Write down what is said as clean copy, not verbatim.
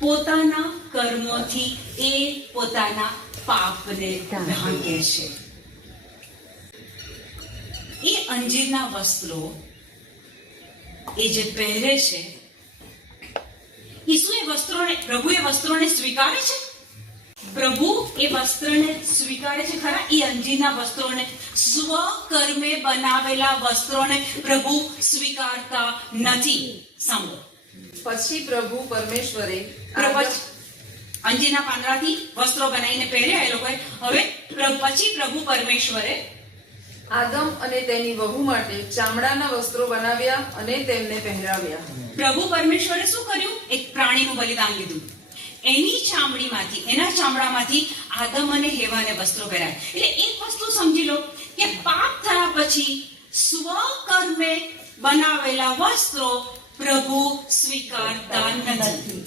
પોતાના કર્મોથી એ પોતાના પાપને ઢાંકે છે. એ અંજીરના વસ્ત્રો એ જે પહેરે છે, પ્રભુ એ વસ્ત્રોને સ્વીકારે છે? પ્રભુ એ વસ્ત્રને સ્વીકારે છે ખરા? એ અંજીરના વસ્ત્રોને, સ્વકર્મે બનાવેલા વસ્ત્રોને પ્રભુ સ્વીકારતા નથી. સાંભળો. પછી પ્રભુ પરમેશ્વરે અંજીરના પાંદડાથી વસ્ત્રો બનાવીને પહેર્યા એ લોકોએ. હવે પછી પ્રભુ પરમેશ્વરે આદમ અને તેની વહુ માટે ચામડાના વસ્ત્રો બનાવ્યા અને તેમને પહેરાવ્યા. પ્રભુ પરમેશ્વરે શું કર્યું? એક પ્રાણીનું બલિદાન લીધું. એના ચામડામાંથી આદમ અને હેવાને વસ્ત્રો પહેરાયા. એટલે એક વસ્તુ સમજી લો કે પાપ થયા પછી સ્વકર્મે બનાવેલા વસ્ત્રો પ્રભુ સ્વીકારતા નથી.